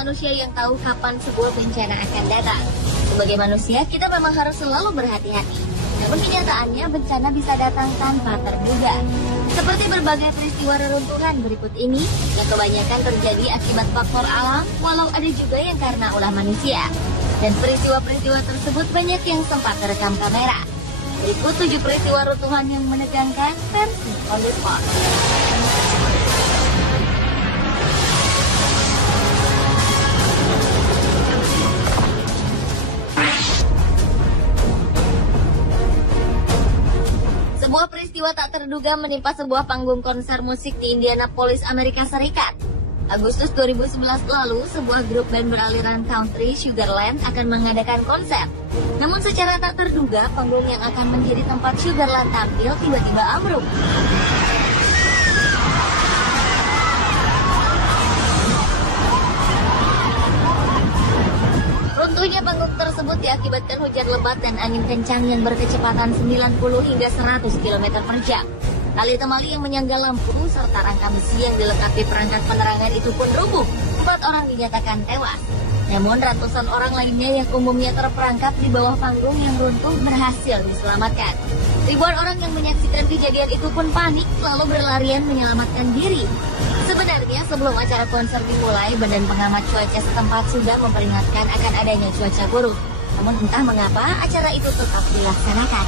manusia yang tahu kapan sebuah bencana akan datang. Sebagai manusia, kita memang harus selalu berhati-hati. Namun kenyataannya bencana bisa datang tanpa terduga. Seperti berbagai peristiwa reruntuhan berikut ini, yang kebanyakan terjadi akibat faktor alam, walau ada juga yang karena ulah manusia. Dan peristiwa-peristiwa tersebut banyak yang sempat terekam kamera. Berikut 7 peristiwa runtuhan yang menegangkan versi On The Spot. Sebuah peristiwa tak terduga menimpa sebuah panggung konser musik di Indianapolis, Amerika Serikat. Agustus 2011 lalu, sebuah grup band beraliran country, Sugarland, akan mengadakan konser. Namun secara tak terduga, panggung yang akan menjadi tempat Sugarland tampil tiba-tiba ambruk. Runtuhnya panggung tersebut diakibatkan hujan lebat dan angin kencang yang berkecepatan 90 hingga 100 km per jam. Tali temali yang menyangga lampu serta rangka besi yang dilengkapi perangkat penerangan itu pun rubuh. 4 orang dinyatakan tewas. Namun ratusan orang lainnya yang umumnya terperangkap di bawah panggung yang runtuh berhasil diselamatkan. Ribuan orang yang menyaksikan kejadian itu pun panik lalu berlarian menyelamatkan diri. Sebenarnya sebelum acara konser dimulai, Badan Pengamat Cuaca setempat sudah memperingatkan akan adanya cuaca buruk. Namun entah mengapa acara itu tetap dilaksanakan.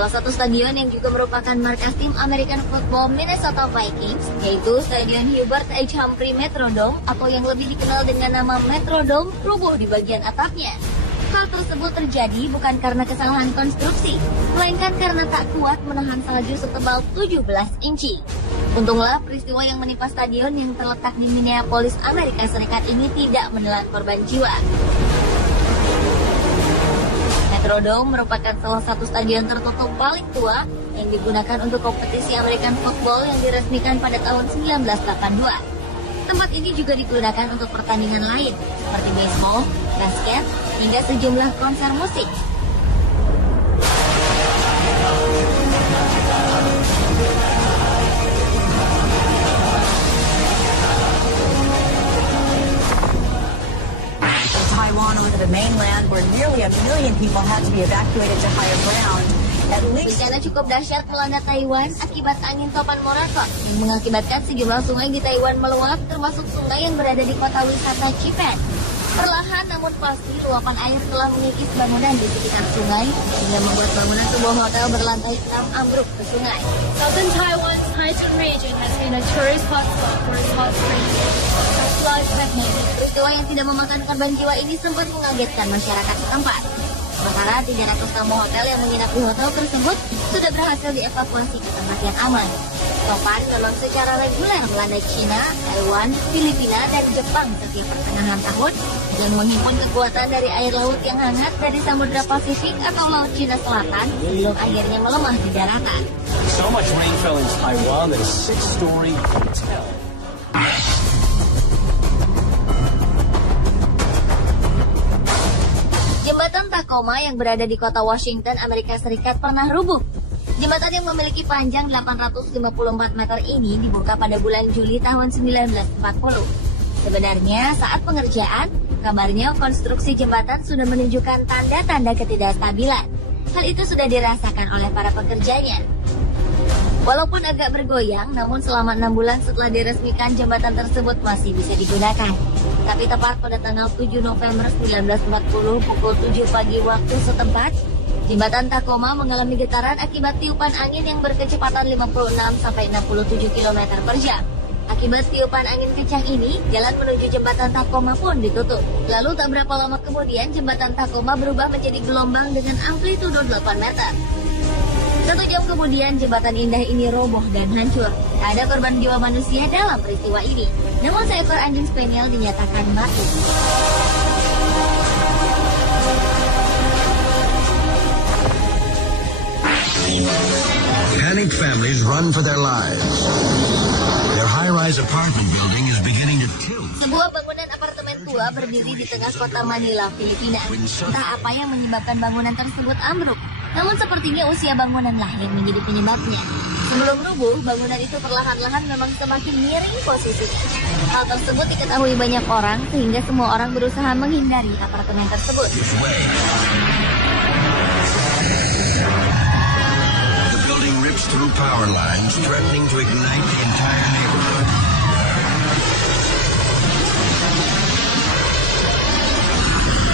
Salah satu stadion yang juga merupakan markas tim American Football Minnesota Vikings, yaitu Stadion Hubert H. Humphrey Metrodome atau yang lebih dikenal dengan nama Metrodome, rubuh di bagian atapnya. Hal tersebut terjadi bukan karena kesalahan konstruksi, melainkan karena tak kuat menahan salju setebal 17 inci. Untunglah peristiwa yang menimpa stadion yang terletak di Minneapolis, Amerika Serikat ini tidak menelan korban jiwa. Metrodome merupakan salah satu stadion tertutup paling tua yang digunakan untuk kompetisi American Football yang diresmikan pada tahun 1982. Tempat ini juga digunakan untuk pertandingan lain seperti baseball, basket, hingga sejumlah konser musik. The mainland where nearly 1 million people had to be evacuated to higher ground. Bencana cukup dahsyat melanda Taiwan akibat angin topan Morakot yang mengakibatkan sejumlah sungai di Taiwan meluap, termasuk sungai yang berada di kota wisata Chipen. Perlahan namun pasti luapan air telah mengikis bangunan di sekitar sungai hingga membuat bangunan sebuah hotel berlantai 6 ambruk ke sungai. Southern Taiwan's Taichung region has been a tourist hotspot for hot springs. Peristiwa yang tidak memakan korban jiwa ini sempat mengagetkan masyarakat setempat. Sementara 300 tamu hotel yang menginap di hotel tersebut sudah berhasil dievakuasi ke tempat yang aman. Topan memang secara reguler melanda China, Taiwan, Filipina, dan Jepang setiap pertengahan tahun dan menghimpun kekuatan dari air laut yang hangat dari Samudra Pasifik atau Laut Cina Selatan sebelum akhirnya melemah di daratan. So much rain fell in Taiwan that a 6-story hotel. Jembatan Tacoma yang berada di kota Washington, Amerika Serikat pernah rubuh. Jembatan yang memiliki panjang 854 meter ini dibuka pada bulan Juli tahun 1940. Sebenarnya saat pengerjaan, kabarnya konstruksi jembatan sudah menunjukkan tanda-tanda ketidakstabilan. Hal itu sudah dirasakan oleh para pekerjanya. Walaupun agak bergoyang, namun selama 6 bulan setelah diresmikan, jembatan tersebut masih bisa digunakan. Tapi tepat pada tanggal 7 November 1940 pukul 7 pagi waktu setempat, jembatan Tacoma mengalami getaran akibat tiupan angin yang berkecepatan 56-67 km per jam. Akibat tiupan angin kencang ini, jalan menuju jembatan Tacoma pun ditutup. Lalu tak berapa lama kemudian, jembatan Tacoma berubah menjadi gelombang dengan amplitudo 8 meter. 1 jam kemudian, jembatan indah ini roboh dan hancur. Tak ada korban jiwa manusia dalam peristiwa ini. Namun seekor anjing spaniel dinyatakan mati. Panicked families run for their lives. Their high-rise apartment building is beginning to tilt. Sebuah bangunan apartemen monumen tua berdiri di tengah kota Manila, Filipina. Entah apa yang menyebabkan bangunan tersebut ambruk, namun sepertinya usia bangunanlah yang menjadi penyebabnya. Sebelum rubuh, bangunan itu perlahan-lahan memang semakin miring posisinya. Hal tersebut diketahui banyak orang, sehingga semua orang berusaha menghindari apartemen tersebut. The building rips through power lines, threatening to ignite the entire neighborhood.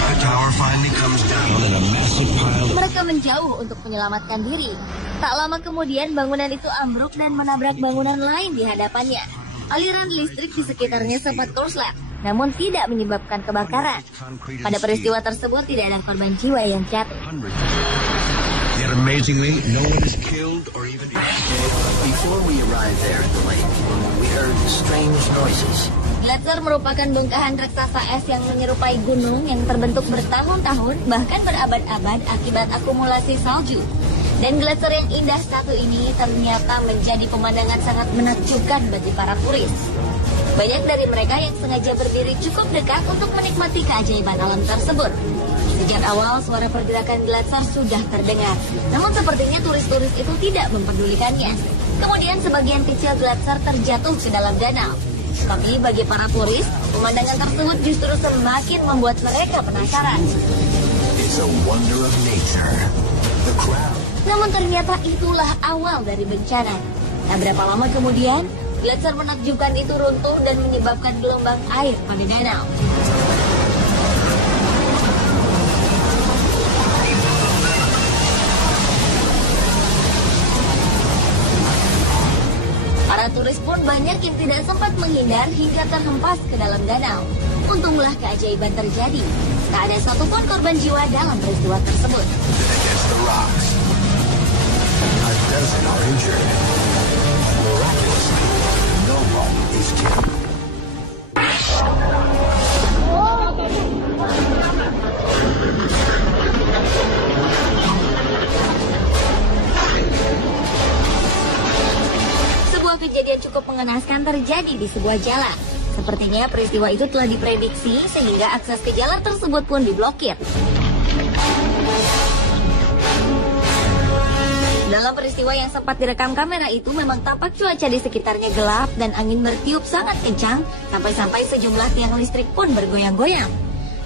The tower finally comes down in a massive pile. Mereka menjauh untuk menyelamatkan diri. Tak lama kemudian bangunan itu ambruk dan menabrak bangunan lain di hadapannya. Aliran listrik di sekitarnya sempat korslet, namun tidak menyebabkan kebakaran. Pada peristiwa tersebut tidak ada korban jiwa yang jatuh. Yet amazingly, no one is killed or even injured. Before we arrived there at the lake, we heard strange noises. Gletser merupakan bongkahan raksasa es yang menyerupai gunung yang terbentuk bertahun-tahun, bahkan berabad-abad akibat akumulasi salju. Dan gletser yang indah satu ini ternyata menjadi pemandangan sangat menakjubkan bagi para turis. Banyak dari mereka yang sengaja berdiri cukup dekat untuk menikmati keajaiban alam tersebut. Sejak awal suara pergerakan gletser sudah terdengar, namun sepertinya turis-turis itu tidak mempedulikannya. Kemudian sebagian kecil gletser terjatuh ke dalam danau. Tapi bagi para turis, pemandangan tersebut justru semakin membuat mereka penasaran. It's a wonder of nature. The crowd. Namun ternyata itulah awal dari bencana. Tak berapa lama kemudian, gletser menakjubkan itu runtuh dan menyebabkan gelombang air pada danau. Para turis pun banyak yang tidak sempat menghindar hingga terhempas ke dalam danau. Untunglah keajaiban terjadi. Tak ada satupun korban jiwa dalam peristiwa tersebut. Against the rocks. A dozen are injured. Miraculously, no one is killed. Sebuah kejadian cukup mengenaskan terjadi di sebuah jalan. Sepertinya peristiwa itu telah diprediksi sehingga akses ke jalan tersebut pun diblokir. Dalam peristiwa yang sempat direkam kamera itu memang tampak cuaca di sekitarnya gelap dan angin bertiup sangat kencang sampai-sampai sejumlah tiang listrik pun bergoyang-goyang.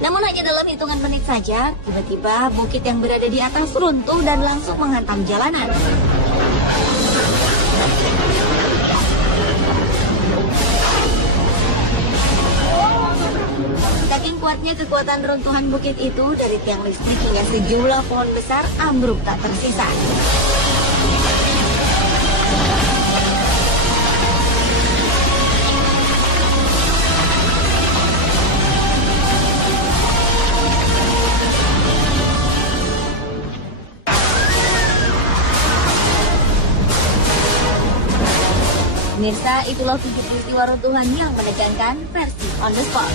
Namun hanya dalam hitungan menit saja, tiba-tiba bukit yang berada di atas runtuh dan langsung menghantam jalanan. Saking kuatnya kekuatan runtuhan bukit itu, dari tiang listrik hingga sejumlah pohon besar ambruk tak tersisa. Pemirsa, itulah video peristiwa runtuhan yang menegangkan versi On The Spot.